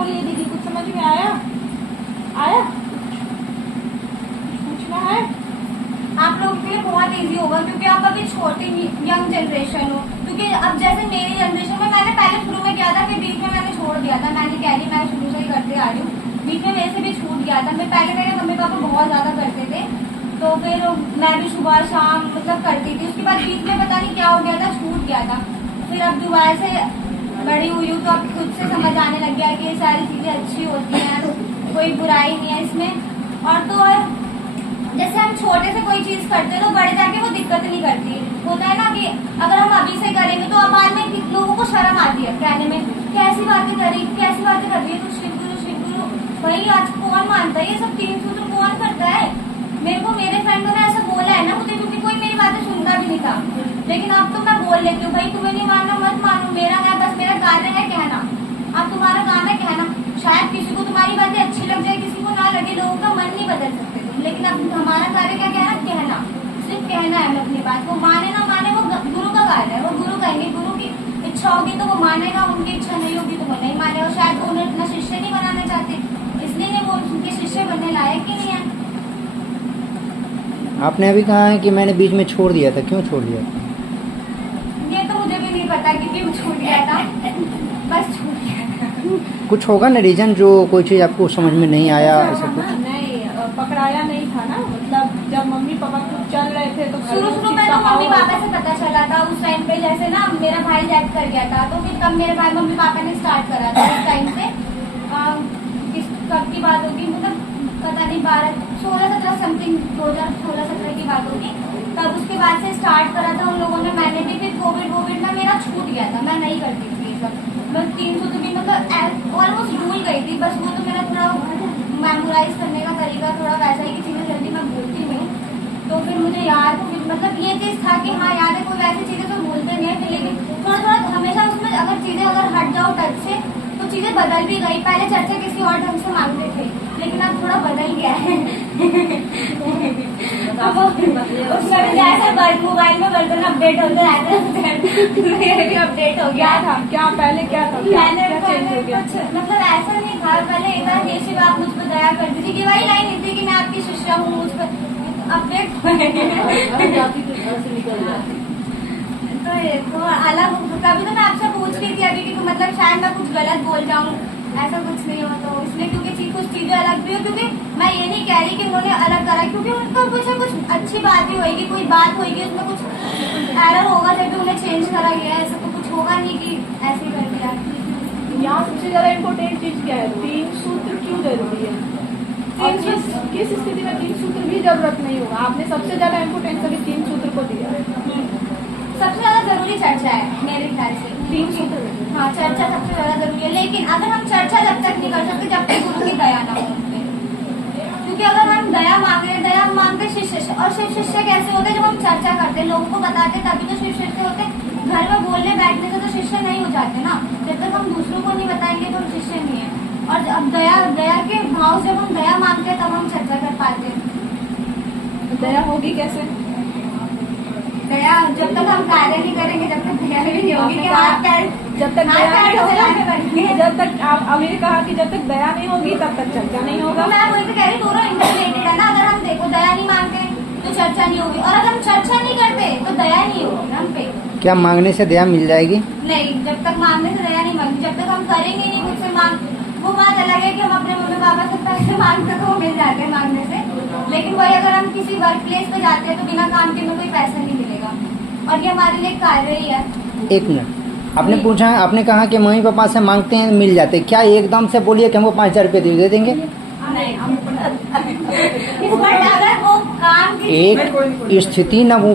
बोलिए दीदी, कुछ समझ में आया? आया पूछना है? आप लोगों के लिए बहुत इजी होगा क्योंकि आप अभी छोटे यंग जनरेशन हो। क्योंकि अब जैसे मेरी जनरेशन में मैंने पहले शुरू में किया था, फिर बीच में मैंने छोड़ दिया था। मैंने कह रही मैं शुरू से ही करते आ रही हूँ, बीच में मेरे से भी छूट गया था। मैं पहले मेरे मम्मी पापा बहुत ज्यादा करते थे, तो फिर मैं भी सुबह शाम मतलब करती थी। उसके बाद बीच में पता नहीं क्या हो गया था, छूट गया था। फिर अब दोबारा से बड़ी हुई हूँ तो अब खुद से समझ आने लग गया कि ये सारी चीजें अच्छी होती हैं, कोई बुराई नहीं है इसमें। और तो और जैसे हम छोटे से कोई चीज करते हैं तो बड़े जाके वो दिक्कत नहीं करती। होता है ना कि अगर हम अभी से करेंगे तो अब बाद में लोगों को शर्म आती है कहने में, कैसी बातें करी, कैसी बातें कर रही है तू, शिव गुरु। वही आज कौन मानता है ये सब? 3 सूत्र कौन करता है? मेरे को मेरे फ्रेंडों ने ऐसा बोला है ना मुझे, क्योंकि कोई मेरी बातें सुनता भी नहीं था। लेकिन अब तो मैं बोल लेती हूँ, भाई तुम्हें नहीं मानना मत मानो, मेरा है बस, मेरा कार्य है कहना। अब तुम्हारा काम है कहना। शायद किसी को तुम्हारी बातें अच्छी लग जाए, किसी को ना लगे, लोगों का मन नहीं बदल सकते तुम। लेकिन अब हमारा कार्य क्या कहना? कहना, सिर्फ कहना है हमें अपनी बात। वो माने ना माने वो गुरु का कार्य है, वो गुरु कहेंगे। गुरु की इच्छा होगी तो वो मानेगा, उनकी इच्छा नहीं होगी तो वो नहीं मानेगा। शायद उन्हें इतना शिष्य नहीं बनाना चाहते, इसलिए नहीं वो उनके शिष्य बनने लायक ही नहीं है। आपने अभी कहा है कि मैंने बीच में छोड़ दिया था, क्यों छोड़ दिया था? ये तो मुझे भी नहीं पता कि क्यों छूट गया था, बस छूट गया था। कुछ होगा ना रीजन, जो कोई चीज आपको समझ में नहीं आया ऐसा कुछ? नहीं, पकड़ाया नहीं था ना। मतलब जब मम्मी पापा खुद चल रहे थे तो शुरू में तो मम्मी पापा से पता चला था उस टाइम पे। जैसे ना मेरा भाई डेथ कर गया था, तो फिर तब मेरे भाई मम्मी पापा ने स्टार्ट करा था उस टाइम से। कब की बात होगी, मतलब पता नहीं 16-17 समथिंग, 2016-17 की बात होगी। तब उसके बाद से स्टार्ट करा था उन लोगों ने, मैंने भी। फिर कोविड में मेरा छूट गया था, मैं नहीं करती थी ये सब। मैं 3 सूत्र भी मतलब ऑलमोस्ट भूल गई थी। बस वो तो मेरा थोड़ा मेमोराइज करने का तरीका थोड़ा वैसा ही कि चीजें जल्दी मैं भूलती नहीं हूँ। तो फिर मुझे याद, मतलब ये चीज था कि हाँ याद है, कोई वैसी चीजें तो भूलते नहीं है। लेकिन थोड़ा हमेशा उसमें अगर चीजें अगर हट जाओ टच से तो चीजें बदल भी गई। पहले चर्चा किसी और ढंग से मांगते थे, लेकिन अब थोड़ा बदल गया है। उसमें भी जैसे मोबाइल में वर्जन अपडेट होते रहते हैं, मेरे भी अपडेट हो गया था। क्या पहले क्या था? पहले कुछ मतलब ऐसा नहीं था। पहले एक बार ये शिव आप मुझ पर दया कर दीजिए कि वही लाइन नहीं थी कि मैं आपकी शिष्या हूँ, मुझ पर अपडेट तो अलग। कभी तो मैं आपसे पूछ रही थी अभी कि मतलब शायद मैं कुछ गलत बोल जाऊँ, ऐसा कुछ नहीं हो तो इसलिए, क्योंकि कुछ चीजें अलग भी हो। क्योंकि मैं ये नहीं कह रही कि उन्होंने अलग करा, क्योंकि उनको कुछ अच्छी बात भी होगी, कोई बात होगी उसमें कुछ एरर होगा जब भी उन्हें चेंज करा गया है। ऐसा तो कुछ होगा नहीं कि ऐसे ही कर दिया। यहाँ सबसे ज्यादा इम्पोर्टेंट चीज क्या है? 3 सूत्र क्यों जरूरी है? और किस स्थिति में 3 सूत्र भी जरूरत नहीं होगा? आपने सबसे ज्यादा इम्पोर्टेंस अभी 3 सूत्र को दिया है। सबसे ज्यादा जरूरी चर्चा है मेरे ख्याल से 3 सूत्र में। हाँ, चर्चा सबसे ज्यादा जरूरी है। लेकिन अगर हम चर्चा जब तक नहीं कर सकते जब तक गुरु की दया ना हो। क्योंकि अगर हम दया मांगते शिष्य, और शिव शिष्य कैसे होते? जब हम चर्चा करते, लोगों को बताते, तभी तो शिव शिष्य होते। घर में बोलने बैठने से तो शिष्य नहीं हो जाते ना। जब तक हम दूसरों को नहीं बताएंगे तो हम शिष्य नहीं है। और अब दया के भाव जब हम दया मांगते हैं तब हम चर्चा कर पाते हैं। दया होगी कैसे? दया जब तक हम कार्य नहीं करेंगे जब तक दया भी नहीं होगी। जब तक आप अभी कहा कि जब तक दया नहीं होगी तब तक चर्चा नहीं होगा। मैं वही तो कह रही हूँ, दोनों इंटररिलेटेड है ना। अगर हम देखो दया नहीं मांगते तो चर्चा नहीं होगी, और अगर हम चर्चा नहीं करते तो दया नहीं होगी हम पे। क्या मांगने से दया मिल जाएगी? नहीं, जब तक मांगने से दया नहीं मांगती, जब तक हम करेंगे नहीं खुद से मांग। वो बात अलग है कि हम अपने मम्मी पापा से पैसे मांगते तो वो मिल जाते हैं मांगने से। लेकिन वही अगर हम किसी वर्क प्लेस पे जाते हैं तो बिना काम के में कोई पैसा नहीं मिलेगा, और ये हमारे लिए कार्य ही है। 1 मिनट, आपने पूछा, आपने कहा कि मम्मी पापा से मांगते हैं मिल जाते हैं। क्या एकदम से बोलिए कि हमको 5000 रुपये दे देंगे? नहीं, अगर वो काम एक स्थिति ना वो